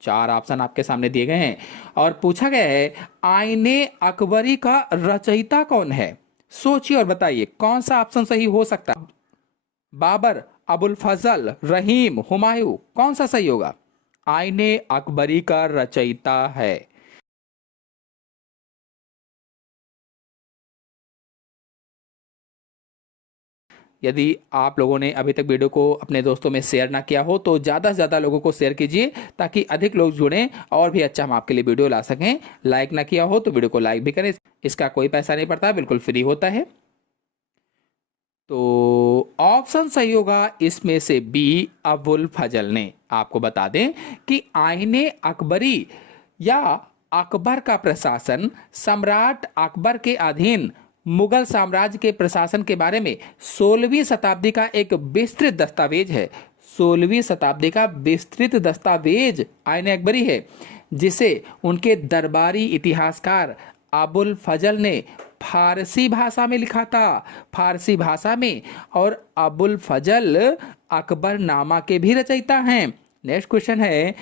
4 ऑप्शन आपके सामने दिए गए हैं और पूछा गया है आईने अकबरी का रचयिता कौन है। सोचिए और बताइए कौन सा ऑप्शन सही हो सकता है। बाबर, अबुल फजल, रहीम, हुमायूं, कौन सा सही होगा। आईने अकबरी का रचयिता है। यदि आप लोगों ने अभी तक वीडियो को अपने दोस्तों में शेयर ना किया हो तो ज़्यादा से ज़्यादा लोगों को शेयर कीजिए ताकि अधिक लोग जुड़ें और भी अच्छा हम आपके लिए वीडियो ला सकें। लाइक ना किया हो तो वीडियो को लाइक भी करें, इसका कोई पैसा नहीं पड़ता, बिल्कुल फ्री होता है। तो ऑप्शन सही होगा इसमें से बी, अबुल फजल ने। आपको बता दें कि आईने अकबरी या अकबर का प्रशासन सम्राट अकबर के अधीन मुगल साम्राज्य के प्रशासन के बारे में 16वीं शताब्दी का एक विस्तृत दस्तावेज है। 16वीं शताब्दी का विस्तृत दस्तावेज आईने अकबरी है, जिसे उनके दरबारी इतिहासकार अबुल फजल ने फारसी भाषा में लिखा था। फारसी भाषा में। और अबुल फजल अकबरनामा के भी रचयिता हैं। नेक्स्ट क्वेश्चन है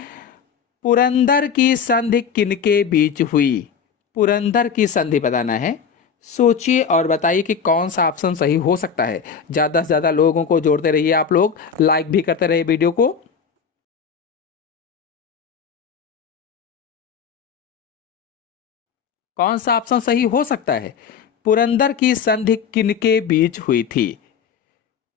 पुरंदर की संधि किनके बीच हुई। पुरंदर की संधि बताना है। सोचिए और बताइए कि कौन सा ऑप्शन सही हो सकता है। ज्यादा से ज्यादा लोगों को जोड़ते रहिए, आप लोग लाइक भी करते रहिए वीडियो को। कौन सा ऑप्शन सही हो सकता है। पुरंदर की संधि किनके बीच हुई थी।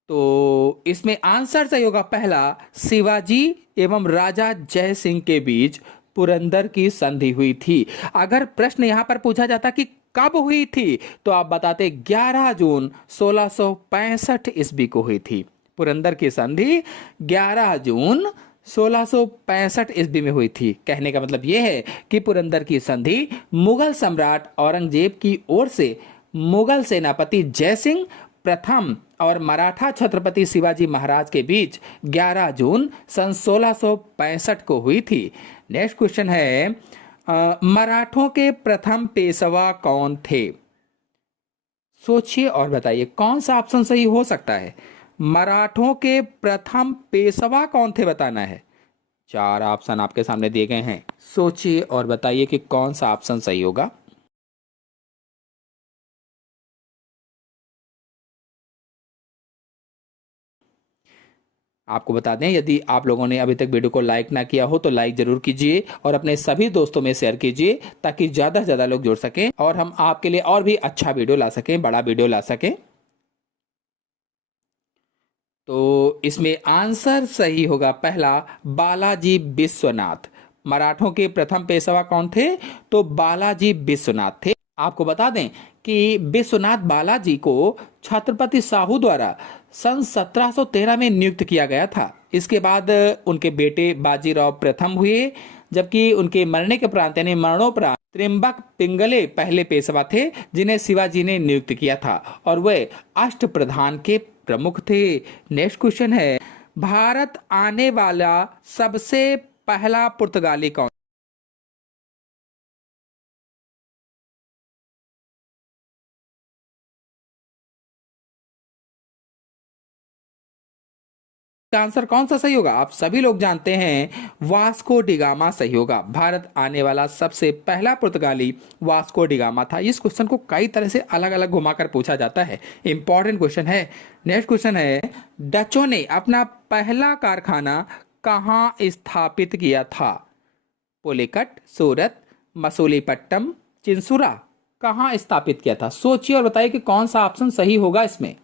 तो इसमें आंसर सही होगा पहला, शिवाजी एवं राजा जय सिंह के बीच पुरंदर की संधि हुई थी। अगर प्रश्न यहां पर पूछा जाता कि कब हुई थी तो आप बताते 11 जून 1665 ईस्वी को हुई थी। पुरंदर की संधि 11 जून 1665 ईस्वी में हुई थी। कहने का मतलब यह है कि पुरंदर की संधि मुगल सम्राट औरंगजेब की ओर से मुगल सेनापति जय सिंह प्रथम और मराठा छत्रपति शिवाजी महाराज के बीच 11 जून सन 1665 को हुई थी। नेक्स्ट क्वेश्चन है मराठों के प्रथम पेशवा कौन थे। सोचिए और बताइए कौन सा ऑप्शन सही हो सकता है। मराठों के प्रथम पेशवा कौन थे बताना है। 4 ऑप्शन आपके सामने दिए गए हैं। सोचिए और बताइए कि कौन सा ऑप्शन सही होगा। आपको बता दें यदि आप लोगों ने अभी तक वीडियो को लाइक ना किया हो तो लाइक जरूर कीजिए और अपने सभी दोस्तों में शेयर कीजिए ताकि ज्यादा से ज्यादा लोग जुड़ सकें और हम आपके लिए और भी अच्छा वीडियो ला सकें, बड़ा वीडियो ला सकें। तो इसमें आंसर सही होगा पहला, बालाजी विश्वनाथ। मराठों के प्रथम पेशवा कौन थे तो बालाजी विश्वनाथ थे। आपको बता दें कि विश्वनाथ बालाजी को छत्रपति साहू द्वारा सन 1713 में नियुक्त किया गया था। इसके बाद उनके बेटे बाजीराव प्रथम हुए, जबकि उनके मरने के उपरांत यानी मरणोपरांत त्रिम्बक पिंगले पहले पेशवा थे जिन्हें शिवाजी ने नियुक्त किया था और वे अष्टप्रधान के प्रमुख थे। नेक्स्ट क्वेश्चन है भारत आने वाला सबसे पहला पुर्तगाली कौन। आंसर कौन सा सही होगा। आप सभी लोग जानते हैं वास्को डिगामा सही होगा। भारत आने वाला सबसे पहला पुर्तगाली वास्को डिगामा था। इस क्वेश्चन को कई तरह से अलग अलग घुमाकर पूछा जाता है, इंपॉर्टेंट क्वेश्चन है। नेक्स्ट क्वेश्चन है डचों ने अपना पहला कारखाना कहाँ स्थापित किया था। पुलिकट, सूरत, मसूलीपट्टम, चिंसुरा, कहाँ स्थापित किया था। सोचिए और बताइए कि कौन सा ऑप्शन सही होगा इसमें।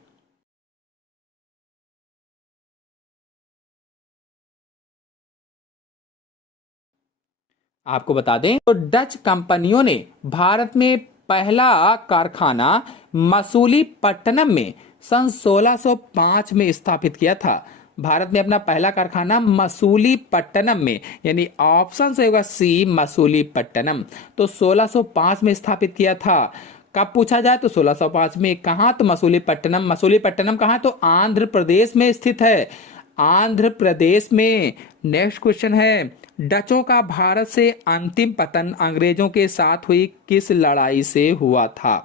आपको बता दें तो डच कंपनियों ने भारत में पहला कारखाना मसूलीपट्टनम में सन 1605 में स्थापित किया था। भारत में अपना पहला कारखाना मसूलीपट्टनम में, यानी ऑप्शन से होगा सी मसूलीपट्टनम, तो 1605 में स्थापित किया था। कब पूछा जाए तो 1605 में। कहाँ? तो मसूलीपट्टनम। मसूलीपट्टनम कहाँ? तो आंध्र प्रदेश में स्थित है, आंध्र प्रदेश में। नेक्स्ट क्वेश्चन है, डचों का भारत से अंतिम पतन अंग्रेजों के साथ हुई किस लड़ाई से हुआ था?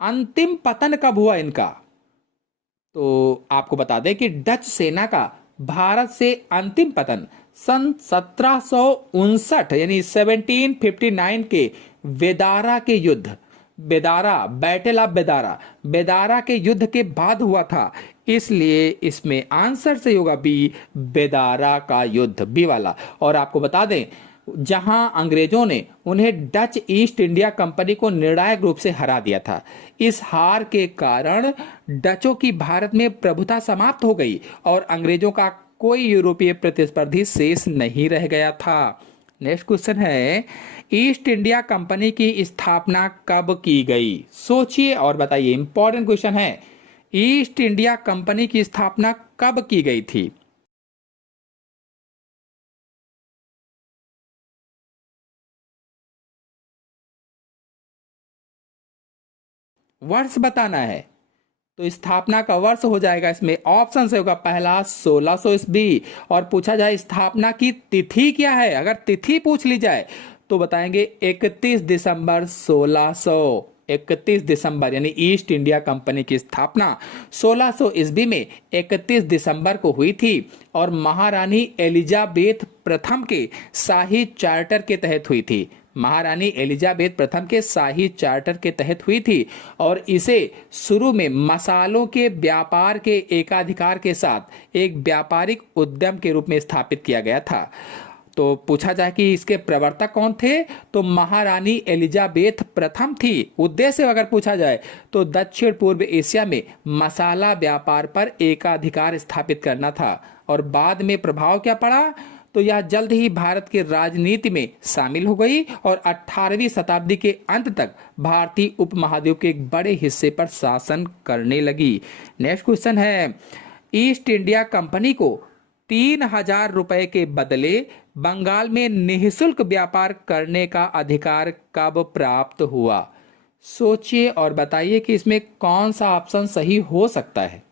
अंतिम पतन कब हुआ इनका? तो आपको बता दें कि डच सेना का भारत से अंतिम पतन सन 1759 यानी 1759 के वेदारा के युद्ध, बेदारा, बैटल ऑफ बेदारा, बेदारा के युद्ध के बाद हुआ था। इसलिए इसमें आंसर से होगा बी, बेदारा का युद्ध, बी वाला। और आपको बता दें, जहां अंग्रेजों ने उन्हें डच ईस्ट इंडिया कंपनी को निर्णायक रूप से हरा दिया था। इस हार के कारण डचों की भारत में प्रभुता समाप्त हो गई और अंग्रेजों का कोई यूरोपीय प्रतिस्पर्धी शेष नहीं रह गया था। नेक्स्ट क्वेश्चन है, ईस्ट इंडिया कंपनी की स्थापना कब की गई? सोचिए और बताइए, इंपॉर्टेंट क्वेश्चन है। ईस्ट इंडिया कंपनी की स्थापना कब की गई थी? वर्ष बताना है। तो स्थापना का वर्ष हो जाएगा इसमें, ऑप्शन से होगा पहला 1600 ईस्वी। और पूछा जाए स्थापना की तिथि क्या है, अगर तिथि पूछ ली जाए तो बताएंगे 31 दिसंबर 1600। 31 दिसंबर, यानी ईस्ट इंडिया कंपनी की स्थापना 1600 ईस्वी में 31 दिसंबर को हुई थी और महारानी एलिजाबेथ प्रथम के शाही चार्टर के तहत हुई थी। महारानी एलिजाबेथ प्रथम के शाही चार्टर के तहत हुई थी और इसे शुरू में मसालों के व्यापार के एकाधिकार के साथ एक व्यापारिक उद्यम के रूप में स्थापित किया गया था। तो पूछा जाए कि इसके प्रवर्तक कौन थे, तो महारानी एलिजाबेथ प्रथम थी। उद्देश्य अगर पूछा जाए तो दक्षिण पूर्व एशिया में मसाला व्यापार पर एकाधिकार स्थापित करना था। और बाद में प्रभाव क्या पड़ा, तो यह जल्द ही भारत के राजनीति में शामिल हो गई और 18वीं शताब्दी के अंत तक भारतीय उपमहाद्वीप के एक बड़े हिस्से पर शासन करने लगी। नेक्स्ट क्वेश्चन है, ईस्ट इंडिया कंपनी को 3000 रुपए के बदले बंगाल में निःशुल्क व्यापार करने का अधिकार कब प्राप्त हुआ? सोचिए और बताइए कि इसमें कौन सा ऑप्शन सही हो सकता है।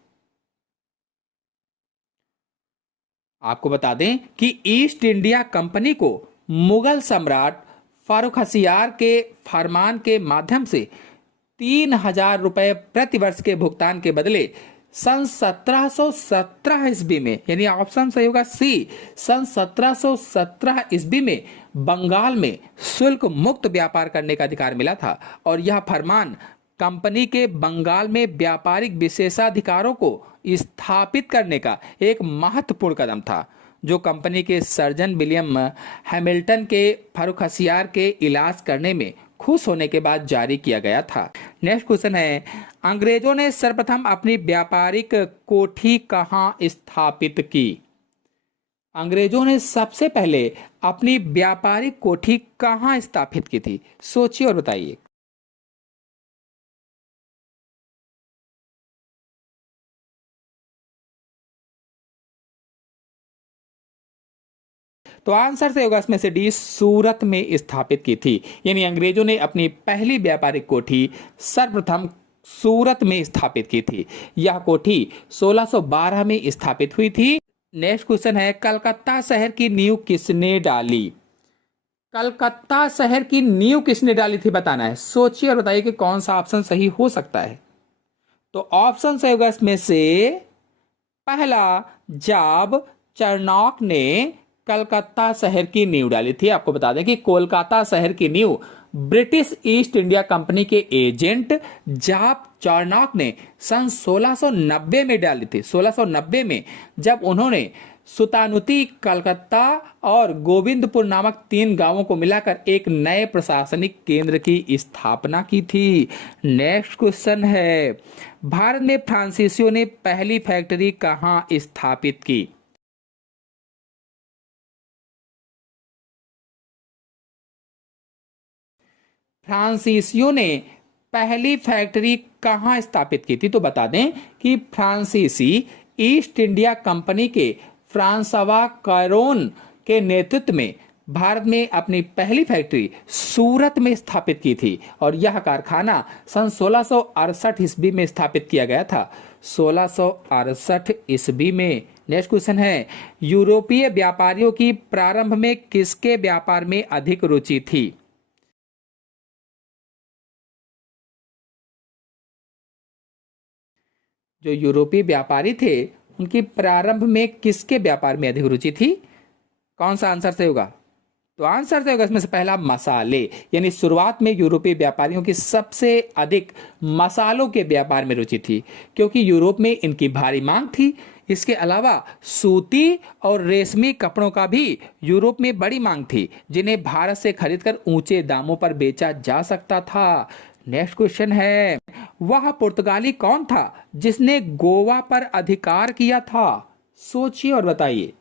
आपको बता दें कि ईस्ट इंडिया कंपनी को मुगल सम्राट फारुख के फरमान के माध्यम से 3000 रुपए प्रति वर्ष के भुगतान के बदले सन 1717 ईस्वी में, यानी ऑप्शन सही होगा सी, सन 1717 ईस्वी में बंगाल में शुल्क मुक्त व्यापार करने का अधिकार मिला था। और यह फरमान कंपनी के बंगाल में व्यापारिक विशेषाधिकारों को स्थापित करने का एक महत्वपूर्ण कदम था, जो कंपनी के सर्जन विलियम हैमिल्टन के फारुख के इलाज करने में खुश होने के बाद जारी किया गया था। नेक्स्ट क्वेश्चन है, अंग्रेजों ने सर्वप्रथम अपनी व्यापारिक कोठी कहाँ स्थापित की? अंग्रेजों ने सबसे पहले अपनी व्यापारिक कोठी कहाँ स्थापित की थी? सोचिए और बताइए। तो आंसर से होगा इसमें से डी, सूरत में स्थापित की थी। यानी अंग्रेजों ने अपनी पहली व्यापारिक कोठी सर्वप्रथम सूरत में स्थापित की थी। यह कोठी 1612 में स्थापित हुई थी। नेक्स्ट क्वेश्चन है, कलकत्ता शहर की नींव किसने डाली? कलकत्ता शहर की नींव किसने डाली थी बताना है। सोचिए और बताइए कि कौन सा ऑप्शन सही हो सकता है। तो ऑप्शन से होगा इसमें से पहला, जब चाणक्य ने कलकत्ता शहर की नींव डाली थी। आपको बता दें कि कोलकाता शहर की नींव ब्रिटिश ईस्ट इंडिया कंपनी के एजेंट जाप चार्नॉक ने सन 1690 में डाली थी। 1690 में जब उन्होंने सुतानुती, कलकत्ता और गोविंदपुर नामक 3 गांवों को मिलाकर एक नए प्रशासनिक केंद्र की स्थापना की थी। नेक्स्ट क्वेश्चन है, भारत में फ्रांसीसियों ने पहली फैक्ट्री कहां स्थापित की? फ्रांसीसियों ने पहली फैक्ट्री कहाँ स्थापित की थी? तो बता दें कि फ्रांसीसी ईस्ट इंडिया कंपनी के फ्रांसवा कैरोन के नेतृत्व में भारत में अपनी पहली फैक्ट्री सूरत में स्थापित की थी और यह कारखाना सन 1668 ईस्वी में स्थापित किया गया था। 1668 ईस्वी में। नेक्स्ट क्वेश्चन है, यूरोपीय व्यापारियों की प्रारंभ में किसके व्यापार में अधिक रुचि थी? जो यूरोपीय व्यापारी थे उनकी प्रारंभ में किसके व्यापार में अधिक रुचि थी? कौन सा आंसर सही होगा? तो आंसर सही होगा इसमें से पहला, मसाले। यानी शुरुआत में यूरोपीय व्यापारियों की सबसे अधिक मसालों के व्यापार में रुचि थी, क्योंकि यूरोप में इनकी भारी मांग थी। इसके अलावा सूती और रेशमी कपड़ों का भी यूरोप में बड़ी मांग थी, जिन्हें भारत से खरीदकर ऊंचे दामों पर बेचा जा सकता था। नेक्स्ट क्वेश्चन है, वह पुर्तगाली कौन था जिसने गोवा पर अधिकार किया था? सोचिए और बताइए।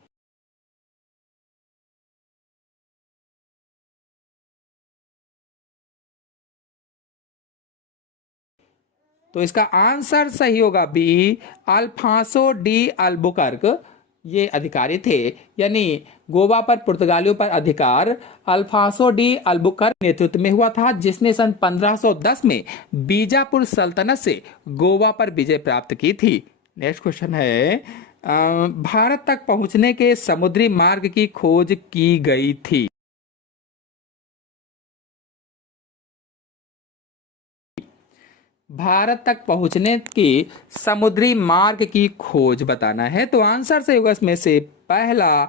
तो इसका आंसर सही होगा बी, अल्फांसो डी अल्बुकर्क ये अधिकारी थे। यानी गोवा पर पुर्तगालियों पर अधिकार अल्फांसो डी अल्बुकर्क नेतृत्व में हुआ था, जिसने सन 1510 में बीजापुर सल्तनत से गोवा पर विजय प्राप्त की थी। नेक्स्ट क्वेश्चन है, भारत तक पहुंचने के समुद्री मार्ग की खोज की गई थी। भारत तक पहुंचने की समुद्री मार्ग की खोज बताना है। तो आंसर सही होगा इसमें से पहला,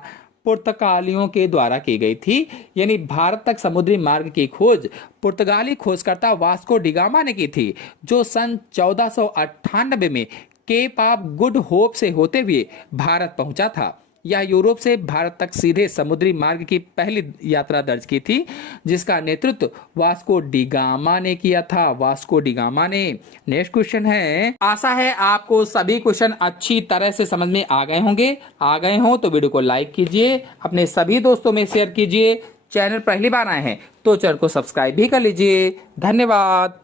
पुर्तगालियों के द्वारा की गई थी। यानी भारत तक समुद्री मार्ग की खोज पुर्तगाली खोजकर्ता वास्को डिगामा ने की थी, जो सन 1498 में केप ऑफ गुड होप से होते हुए भारत पहुंचा था। यह यूरोप से भारत तक सीधे समुद्री मार्ग की पहली यात्रा दर्ज की थी, जिसका नेतृत्व वास्को डिगामा ने किया था। वास्को डिगामा ने। नेक्स्ट क्वेश्चन है, आशा है आपको सभी क्वेश्चन अच्छी तरह से समझ में आ गए होंगे। आ गए हो तो वीडियो को लाइक कीजिए, अपने सभी दोस्तों में शेयर कीजिए। चैनल पहली बार आए हैं तो चैनल को सब्सक्राइब भी कर लीजिए। धन्यवाद।